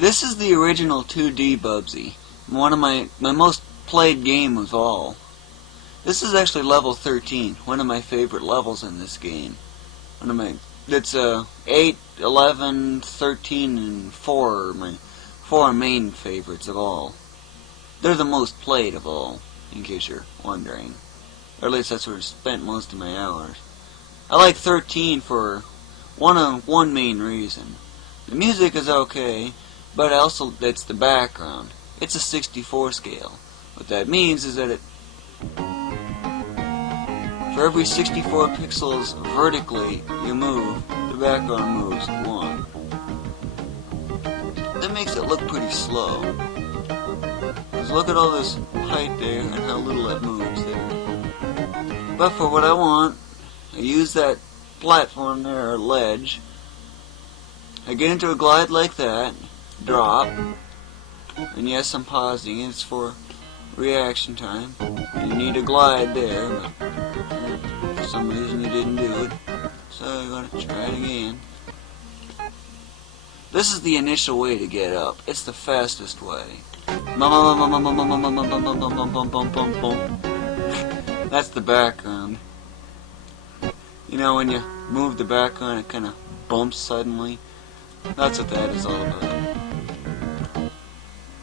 This is the original 2D Bubsy, one of my most played game of all. This is actually level 13, one of my favorite levels in this game. It's 8, 11, 13, and 4 are my 4 main favorites of all. They're the most played of all, in case you're wondering. Or at least that's where I spent most of my hours. I like 13 for one main reason. The music is okay, but also it's the background. It's a 64 scale. What that means is that for every 64 pixels vertically you move, the background moves 1. That makes it look pretty slow. Because look at all this height there and how little it moves there. But for what I want, I use that platform there, or ledge. I get into a glide like that, drop, and yes, I'm pausing, it's for reaction time. You need a glide there, but for some reason you didn't do it, so you're going to try it again. This is the initial way to get up. It's the fastest way. That's the background. You know, when you move the background, it kind of bumps suddenly. That's what that is all about.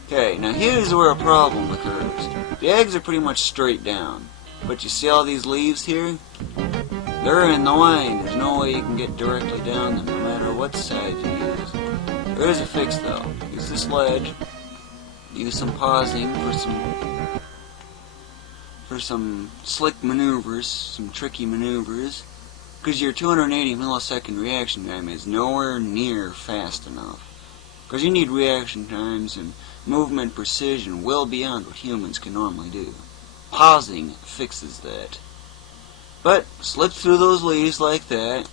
Okay, now here's where a problem occurs. The eggs are pretty much straight down. But you see all these leaves here? They're in the way. There's no way you can get directly down them, no matter what side you use. There is a fix, though. Use this ledge. Use some pausing for some slick maneuvers, some tricky maneuvers. Because your 280 millisecond reaction time is nowhere near fast enough. Because you need reaction times and movement precision well beyond what humans can normally do. Pausing fixes that. But slip through those leaves like that.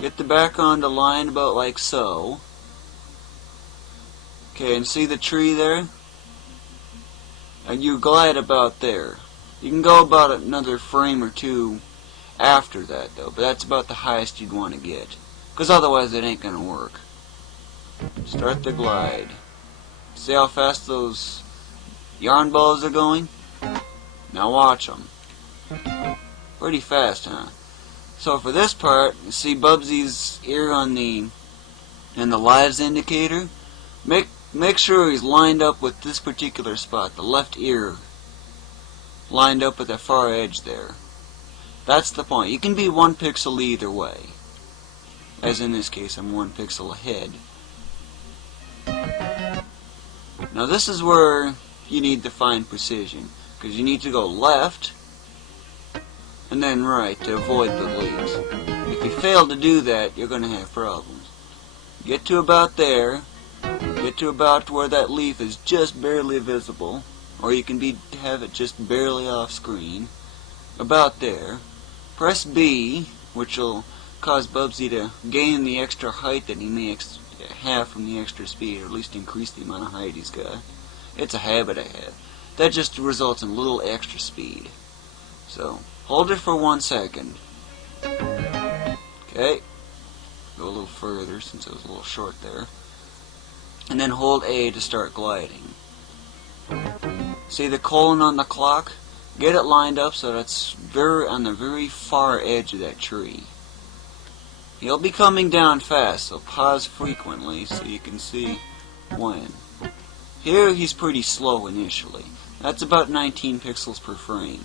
Get the background aligned about like so. Okay, and see the tree there? And you glide about there. You can go about another frame or two after that, though, but that's about the highest you'd want to get. Because otherwise it ain't going to work. Start the glide. See how fast those yarn balls are going? Now watch them. Pretty fast, huh? So for this part, you see Bubsy's ear on the lives indicator? Make sure he's lined up with this particular spot, the left ear. Lined up at the far edge there. That's the point. You can be 1 pixel either way. As in this case, I'm 1 pixel ahead. Now this is where you need to find precision. Because you need to go left and then right to avoid the leaves. If you fail to do that, you're going to have problems. Get to about there. Get to about where that leaf is just barely visible. Or you can have it just barely off screen. About there. Press B, which will cause Bubsy to gain the extra height that he may have from the extra speed, or at least increase the amount of height he's got. It's a habit I have. That just results in a little extra speed. So, hold it for 1 second. Okay. Go a little further since it was a little short there. And then hold A to start gliding. See the colon on the clock? Get it lined up so that's on the very far edge of that tree. He'll be coming down fast, so pause frequently so you can see when. Here he's pretty slow initially. That's about 19 pixels per frame.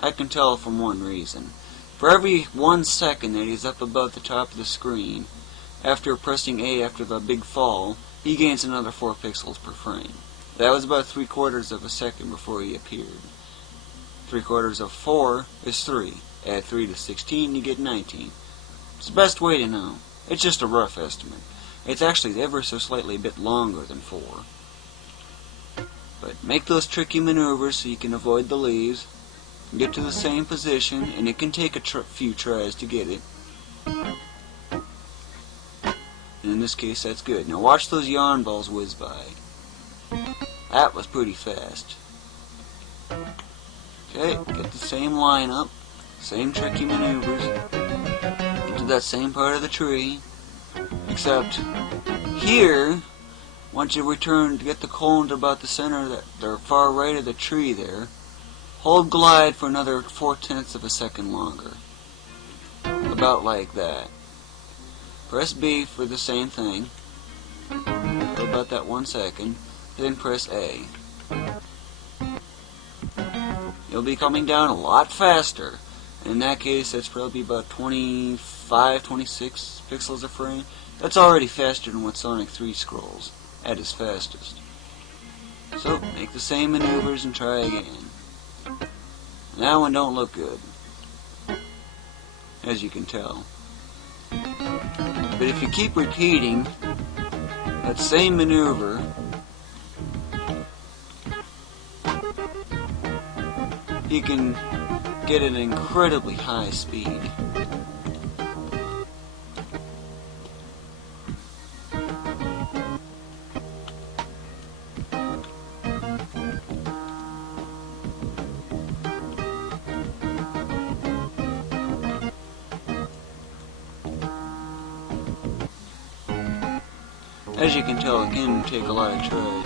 I can tell from one reason. For every 1 second that he's up above the top of the screen, after pressing A after the big fall, he gains another 4 pixels per frame. That was about 3/4 of a second before he appeared. 3/4 of 4 is 3. Add 3 to 16, you get 19. It's the best way to know. It's just a rough estimate. It's actually ever so slightly a bit longer than 4. But make those tricky maneuvers so you can avoid the leaves, get to the same position, and it can take a few tries to get it. And in this case, that's good. Now watch those yarn balls whiz by. That was pretty fast. Okay, get the same lineup, same tricky maneuvers. Get to that same part of the tree. Except here, once you return to get the colon to about the center, the far right of the tree there, hold glide for another 4/10 of a second longer. About like that. Press B for the same thing, for about that 1 second, then press A. You'll be coming down a lot faster. In that case, that's probably about 25, 26 pixels a frame. That's already faster than what Sonic 3 scrolls at its fastest. So, make the same maneuvers and try again. That one don't look good, as you can tell. But if you keep repeating that same maneuver, you can get an incredibly high speed. As you can tell, it can take a lot of tries.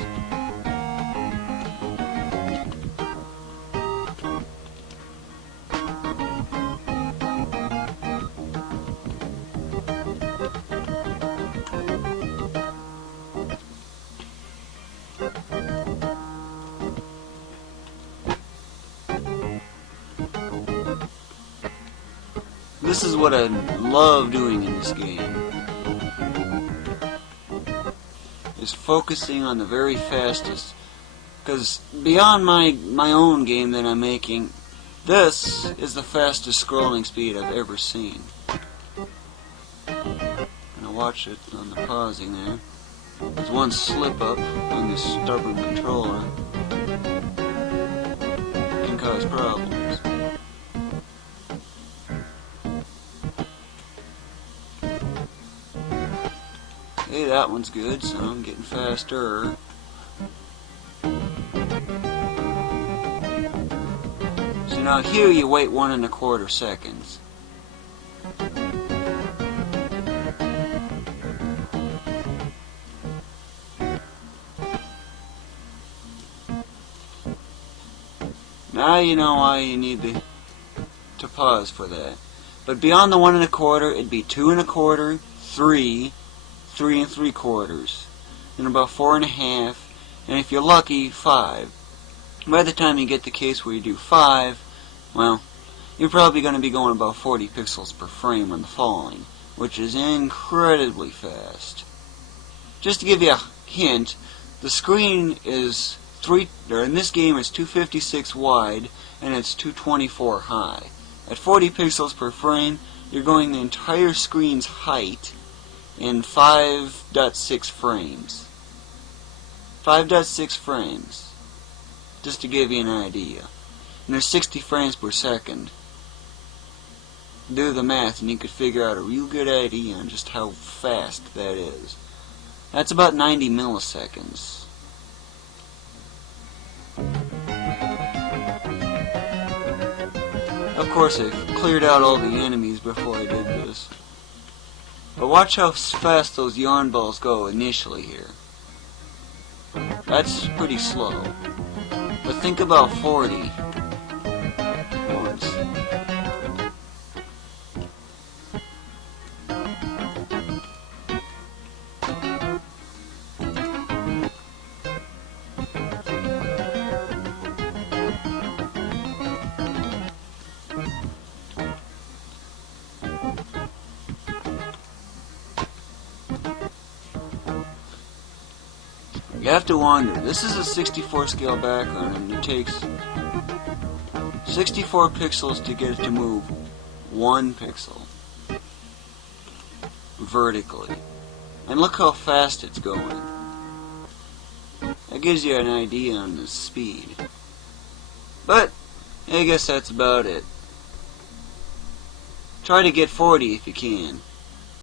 This is what I love doing in this game, is focusing on the very fastest, because beyond my own game that I'm making, this is the fastest scrolling speed I've ever seen. And I watch it on the pausing there. There's one slip up on this stubborn controller. It can cause problems. Hey, that one's good, so I'm getting faster. So now here you wait 1 1/4 seconds. Now you know why you need to pause for that. But beyond the 1 1/4, it'd be 2 1/4, 3, 3 3/4, and about 4 1/2, and if you're lucky, 5. By the time you get the case where you do 5, well, you're probably going to be going about 40 pixels per frame on the falling, which is incredibly fast. Just to give you a hint, the screen is in this game it's 256 wide and it's 224 high. At 40 pixels per frame, you're going the entire screen's height in 5.6 frames. 5.6 frames. Just to give you an idea. And there's 60 frames per second. Do the math and you could figure out a real good idea on just how fast that is. That's about 90 milliseconds. Of course, I cleared out all the enemies before I did this. But watch how fast those yarn balls go initially here. That's pretty slow. But think about 40 once. You have to wonder, this is a 64 scale background and it takes 64 pixels to get it to move 1 pixel vertically. And look how fast it's going. That gives you an idea on the speed. But I guess that's about it. Try to get 40 if you can.